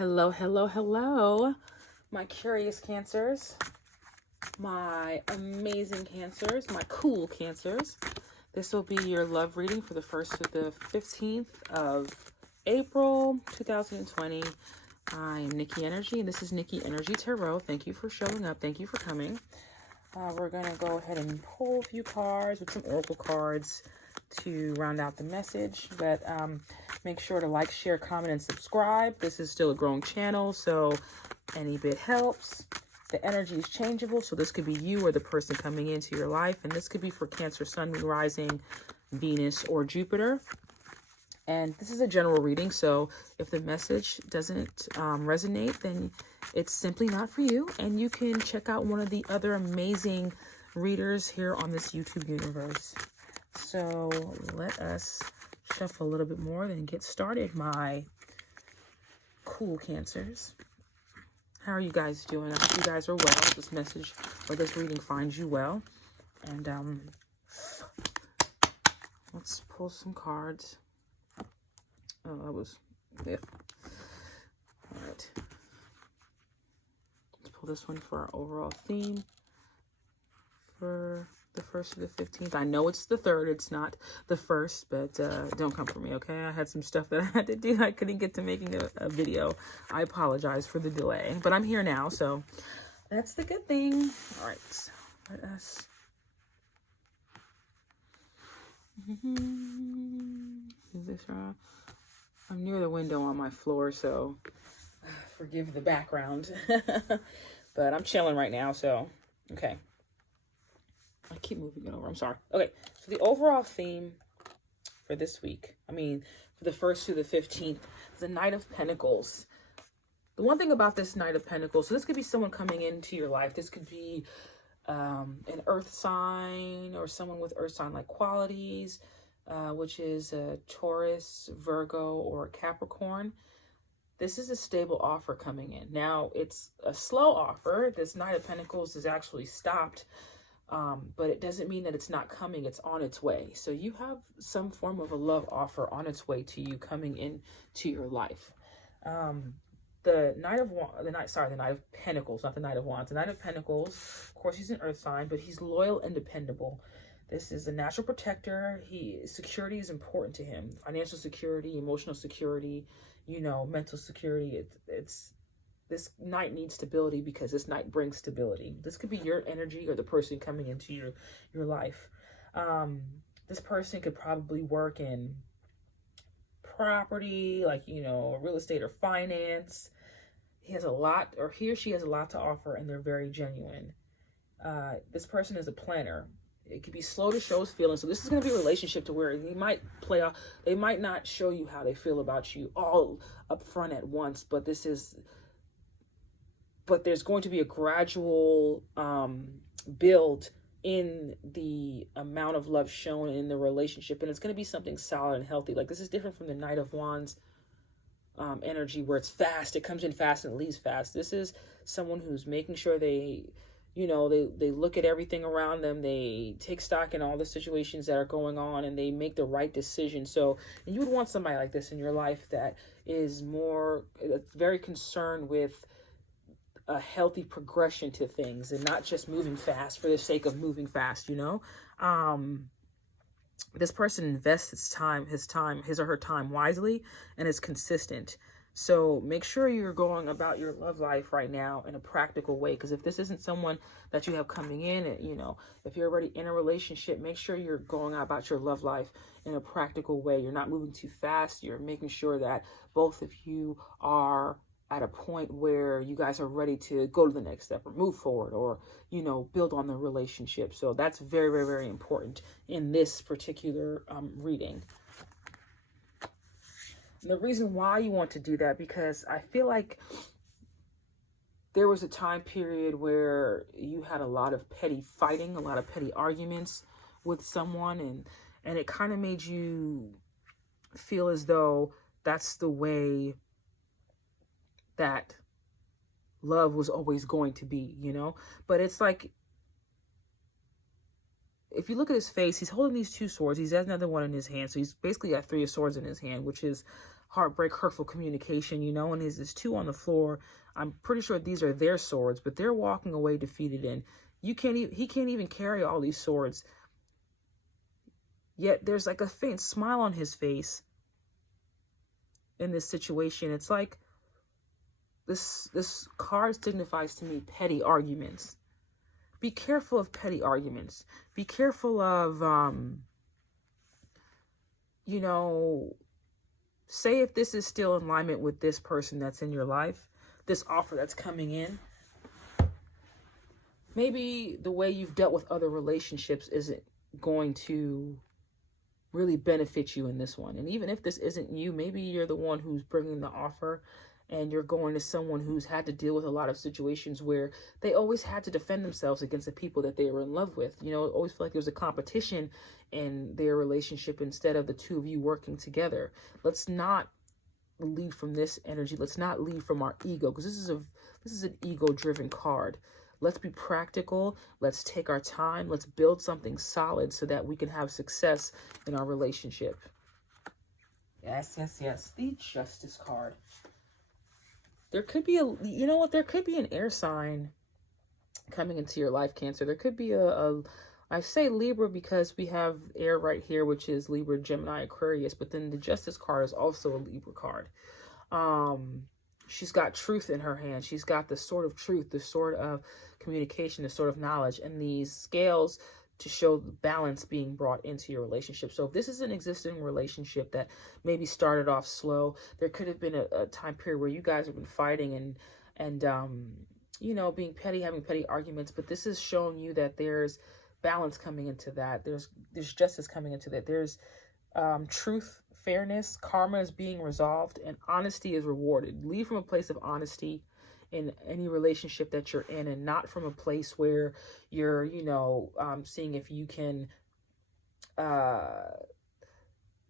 Hello, hello, hello, my curious cancers, my amazing cancers, my cool cancers. This will be your love reading for the 1st to the 15th of April 2020. I am Nikki Energy, and this is Nikki Energy Tarot. Thank you for showing up. Thank you for coming. We're going to go ahead and pull a few cards with some oracle cards to round out the message. But make sure to like, share, comment, and subscribe. This is still a growing channel, so any bit helps. The energy is changeable, so this could be you or the person coming into your life. And this could be for Cancer, Sun, Moon, Rising, Venus, or Jupiter. And this is a general reading, so if the message doesn't resonate, then it's simply not for you. And you can check out one of the other amazing readers here on this YouTube universe. So let us shuffle a little bit more and get started, my cool cancers. How are you guys doing? I hope you guys are well. This message or this reading finds you well. And let's pull some cards. Oh, that was, yeah. All right. Let's pull this one for our overall theme for the 1st to the 15th. I know it's the 3rd. It's not the 1st, but don't come for me, okay? I had some stuff that I had to do. I couldn't get to making a video. I apologize for the delay, but I'm here now, so that's the good thing. All right. Let us... Is this right? I'm near the window on my floor, so forgive the background. But I'm chilling right now, so okay. I keep moving it over. I'm sorry. Okay, so the overall theme for this week, for the 1st to the 15th, is the Knight of Pentacles. The one thing about this Knight of Pentacles, so this could be someone coming into your life. This could be an earth sign or someone with earth sign-like qualities, which is a Taurus, Virgo, or Capricorn. This is a stable offer coming in. Now, it's a slow offer. This Knight of Pentacles is actually stopped, but it doesn't mean that it's not coming. It's on its way. So you have some form of a love offer on its way to you coming into your life. The Knight of Pentacles, not the Knight of Wands. The Knight of Pentacles, of course, he's an earth sign, but he's loyal and dependable. This is a natural protector. Security is important to him. Financial security, emotional security, mental security. This Knight needs stability because this Knight brings stability. This could be your energy or the person coming into your life. This person could probably work in property, like, real estate or finance. He or she has a lot to offer, and they're very genuine. This person is a planner. It could be slow to show his feelings. So this is going to be a relationship to where they might play off. They might not show you how they feel about you all up front at once, but there's going to be a gradual build in the amount of love shown in the relationship, and it's going to be something solid and healthy. Like, this is different from the Knight of Wands energy, where it's fast. It comes in fast and it leaves fast. This is someone who's making sure they look at everything around them. They take stock in all the situations that are going on, and they make the right decision. So, and you would want somebody like this in your life that is very concerned with a healthy progression to things and not just moving fast for the sake of moving fast, This person invests his or her time wisely and is consistent. So make sure you're going about your love life right now in a practical way. Because if this isn't someone that you have coming in, if you're already in a relationship, make sure you're going about your love life in a practical way. You're not moving too fast. You're making sure that both of you are at a point where you guys are ready to go to the next step or move forward or, build on the relationship. So that's very, very, very important in this particular reading. And the reason why you want to do that, because I feel like there was a time period where you had a lot of petty fighting, a lot of petty arguments with someone, and it kind of made you feel as though that's the way that love was always going to be, But it's like, if you look at his face, he's holding these two swords. He has another one in his hand. So he's basically got 3 of swords in his hand, which is heartbreak, hurtful communication, you know, and there's two on the floor. I'm pretty sure these are their swords, but they're walking away defeated, and he can't even carry all these swords. Yet there's like a faint smile on his face in this situation. It's like this card signifies to me petty arguments. Be careful of petty arguments. Be careful of, you know, say if this is still in alignment with this person that's in your life, this offer that's coming in, maybe the way you've dealt with other relationships isn't going to really benefit you in this one. And even if this isn't you, maybe you're the one who's bringing the offer, and you're going to someone who's had to deal with a lot of situations where they always had to defend themselves against the people that they were in love with. You know, it always felt like there was a competition in their relationship instead of the two of you working together. Let's not lead from this energy. Let's not lead from our ego, because this is an ego-driven card. Let's be practical. Let's take our time. Let's build something solid so that we can have success in our relationship. Yes, yes, yes. The Justice card. There could be you know what? There could be an air sign coming into your life, Cancer. There could be I say Libra because we have air right here, which is Libra, Gemini, Aquarius. But then the Justice card is also a Libra card. She's got truth in her hand. She's got the sword of truth, the sword of communication, the sword of knowledge, and these scales to show the balance being brought into your relationship. So if this is an existing relationship that maybe started off slow, there could have been a time period where you guys have been fighting and you know, being petty, having petty arguments, but this is showing you that there's balance coming into that. There's justice coming into that. There's truth, fairness, karma is being resolved, and honesty is rewarded. Lead from a place of honesty in any relationship that you're in, and not from a place where you're, you know, seeing if you can,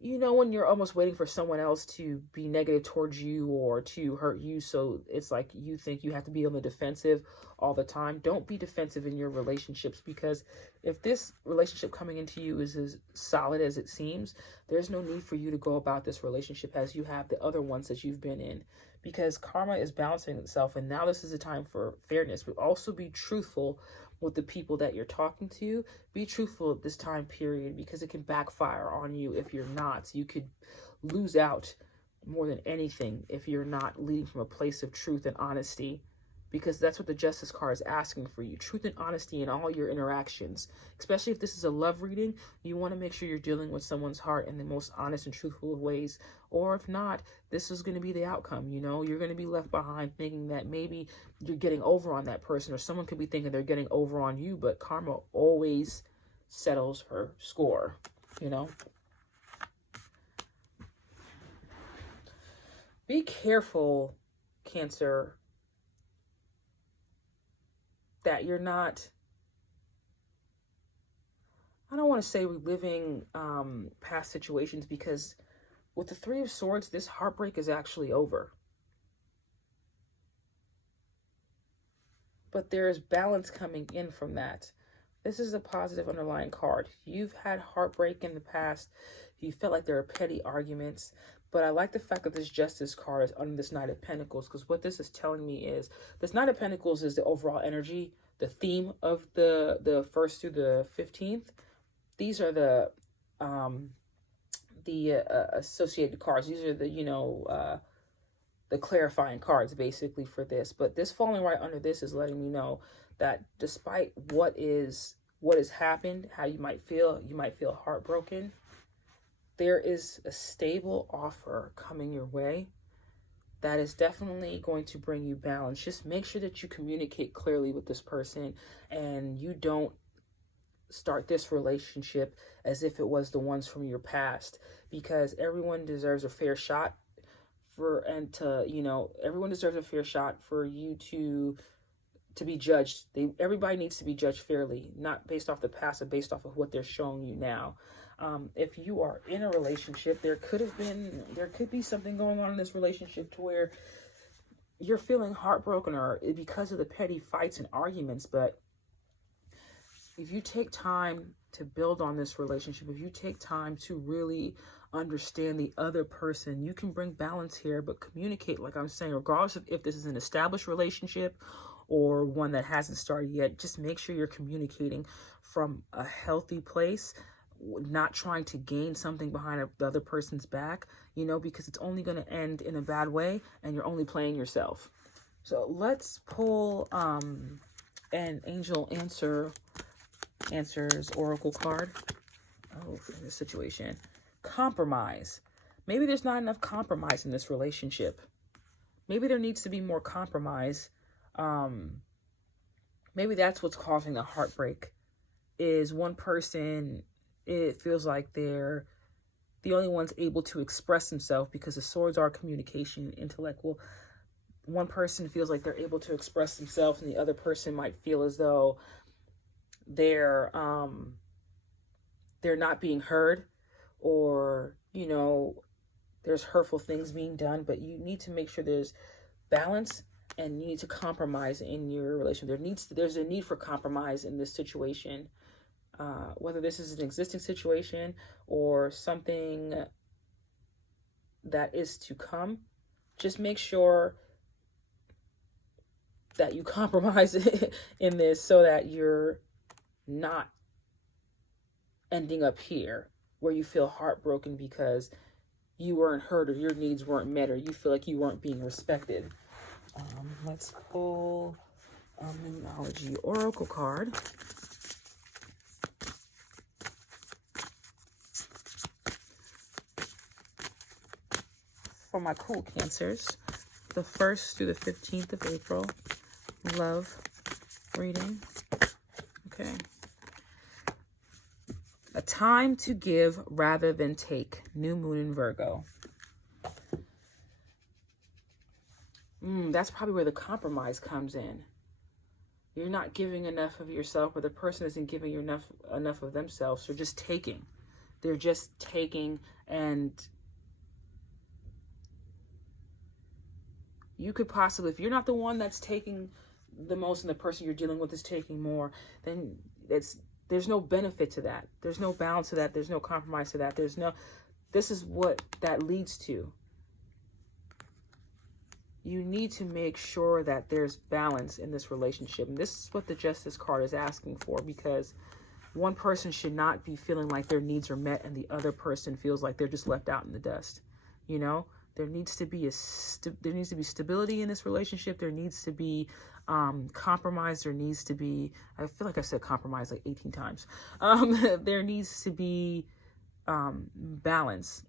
you know, when you're almost waiting for someone else to be negative towards you or to hurt you. So it's like you think you have to be on the defensive all the time. Don't be defensive in your relationships, because if this relationship coming into you is as solid as it seems, there's no need for you to go about this relationship as you have the other ones that you've been in, because karma is balancing itself. And now this is a time for fairness, but also be truthful with the people that you're talking to. Be truthful at this time period, because it can backfire on you if you're not. You could lose out more than anything if you're not leading from a place of truth and honesty, because that's what the Justice card is asking for you. Truth and honesty in all your interactions. Especially if this is a love reading, you want to make sure you're dealing with someone's heart in the most honest and truthful of ways. Or if not, this is going to be the outcome. You know, you're going to be left behind thinking that maybe you're getting over on that person, or someone could be thinking they're getting over on you, but karma always settles her score, you know. Be careful, Cancer, that you're not, I don't want to say reliving past situations, because with the Three of Swords, this heartbreak is actually over. But there is balance coming in from that. This is a positive underlying card. You've had heartbreak in the past. You felt like there are petty arguments. But I like the fact that this Justice card is under this Knight of Pentacles, because what this is telling me is this Knight of Pentacles is the overall energy, the theme of the 1st through the 15th. These are the associated cards. These are the, you know, the clarifying cards basically for this. But this falling right under this is letting me know that despite what has happened, how you might feel heartbroken, there is a stable offer coming your way that is definitely going to bring you balance. Just make sure that you communicate clearly with this person, and you don't start this relationship as if it was the ones from your past, because everyone deserves a fair shot everyone deserves a fair shot for you to be judged. Everybody needs to be judged fairly, not based off the past, but based off of what they're showing you now. If you are in a relationship, there could be something going on in this relationship to where you're feeling heartbroken, or because of the petty fights and arguments. But if you take time to build on this relationship, if you take time to really understand the other person. You can bring balance here, but communicate, like I'm saying, regardless of if this is an established relationship or one that hasn't started yet. Just make sure you're communicating from a healthy place, not trying to gain something behind the other person's back, you know, because it's only going to end in a bad way and you're only playing yourself. So let's pull an angel answers oracle card. Oh, for this situation. Compromise. Maybe there's not enough compromise in this relationship. Maybe there needs to be more compromise. Maybe that's what's causing the heartbreak, is one person, it feels like they're the only ones able to express themselves, because the swords are communication, intellect. Well, one person feels like they're able to express themselves and the other person might feel as though they're not being heard, or, you know, there's hurtful things being done. But you need to make sure there's balance, and you need to compromise in your relationship. There's a need for compromise in this situation, whether this is an existing situation or something that is to come. Just make sure that you compromise in this, so that you're not ending up here where you feel heartbroken because you weren't heard, or your needs weren't met, or you feel like you weren't being respected. Let's pull a numerology oracle card. For my cool Cancers, the 1st through the 15th of April, love reading. Okay. A time to give rather than take. New moon in Virgo. That's probably where the compromise comes in. You're not giving enough of yourself, or the person isn't giving you enough of themselves. They're just taking. They're just taking, and you could possibly, if you're not the one that's taking the most and the person you're dealing with is taking more, then there's no benefit to that. There's no balance to that. There's no compromise to that. This is what that leads to. You need to make sure that there's balance in this relationship. And this is what the Justice card is asking for, because one person should not be feeling like their needs are met and the other person feels like they're just left out in the dust. You know, there needs to be stability in this relationship. There needs to be compromise. There needs to be, I feel like I said compromise like 18 times. There needs to be balance.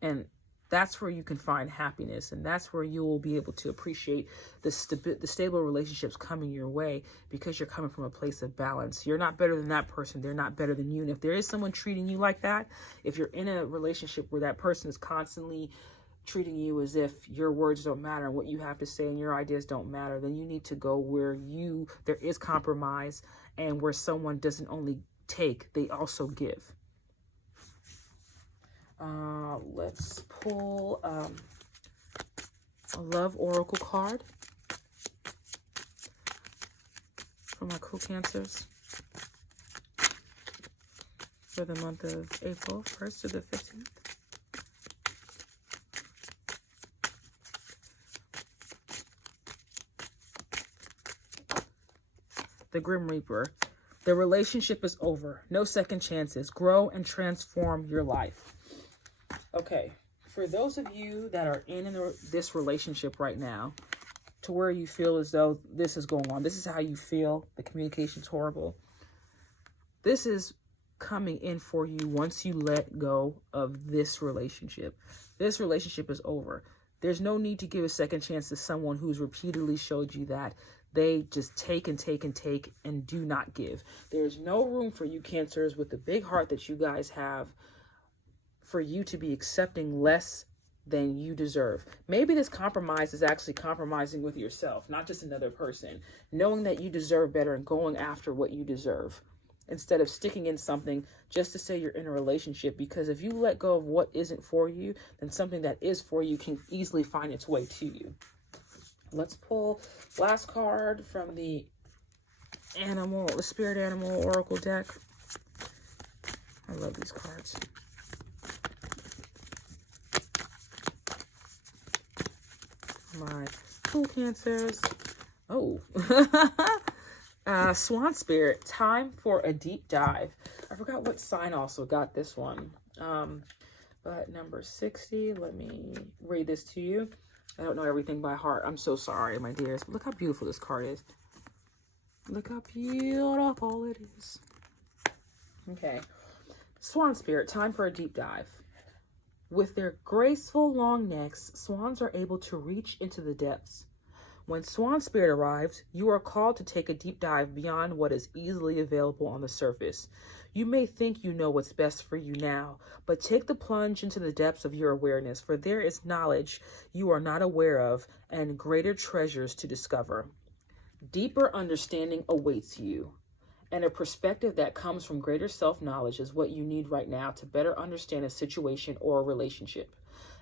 And that's where you can find happiness, and that's where you will be able to appreciate the stable relationships coming your way, because you're coming from a place of balance. You're not better than that person. They're not better than you. And if there is someone treating you like that, if you're in a relationship where that person is constantly treating you as if your words don't matter and what you have to say and your ideas don't matter, then you need to go where there is compromise, and where someone doesn't only take, they also give. Let's pull a love oracle card for my cool Cancers for the month of April 1st to the 15th. The Grim Reaper. The relationship is over. No second chances. Grow and transform your life. Okay, for those of you that are in this relationship right now, to where you feel as though this is going on, this is how you feel, the communication's horrible, this is coming in for you once you let go of this relationship. This relationship is over. There's no need to give a second chance to someone who's repeatedly showed you that they just take and take and take and do not give. There's no room for you Cancers, with the big heart that you guys have, for you to be accepting less than you deserve. Maybe this compromise is actually compromising with yourself, not just another person. Knowing that you deserve better and going after what you deserve, instead of sticking in something just to say you're in a relationship. Because if you let go of what isn't for you, then something that is for you can easily find its way to you. Let's pull last card from the Spirit Animal Oracle deck. I love these cards. My cool Cancers. Oh. Swan Spirit, time for a deep dive. I forgot what sign also got this one. But number 60, let me read this to you. I don't know everything by heart. I'm so sorry, my dears. But look how beautiful this card is. Look how beautiful it is. Okay. Swan Spirit, time for a deep dive. With their graceful long necks, swans are able to reach into the depths. When Swan Spirit arrives, you are called to take a deep dive beyond what is easily available on the surface. You may think you know what's best for you now, but take the plunge into the depths of your awareness, for there is knowledge you are not aware of and greater treasures to discover. Deeper understanding awaits you, and a perspective that comes from greater self-knowledge is what you need right now to better understand a situation or a relationship.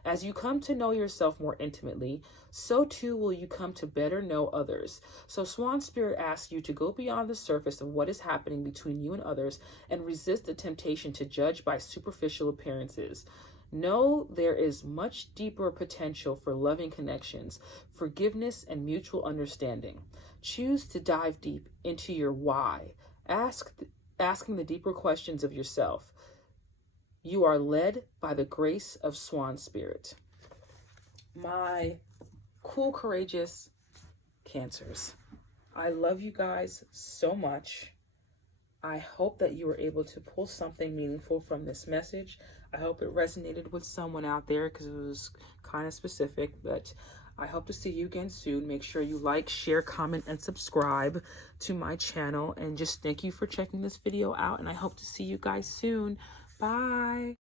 As you come to know yourself more intimately, so too will you come to better know others. So Swan Spirit asks you to go beyond the surface of what is happening between you and others and resist the temptation to judge by superficial appearances. Know there is much deeper potential for loving connections, forgiveness, and mutual understanding. Choose to dive deep into your why, asking the deeper questions of yourself. You are led by the grace of Swan Spirit. My cool, courageous Cancers, I love you guys so much. I hope that you were able to pull something meaningful from this message. I hope it resonated with someone out there because it was kind of specific, but I hope to see you again soon. Make sure you like, share, comment, and subscribe to my channel. And just thank you for checking this video out, and I hope to see you guys soon. Bye.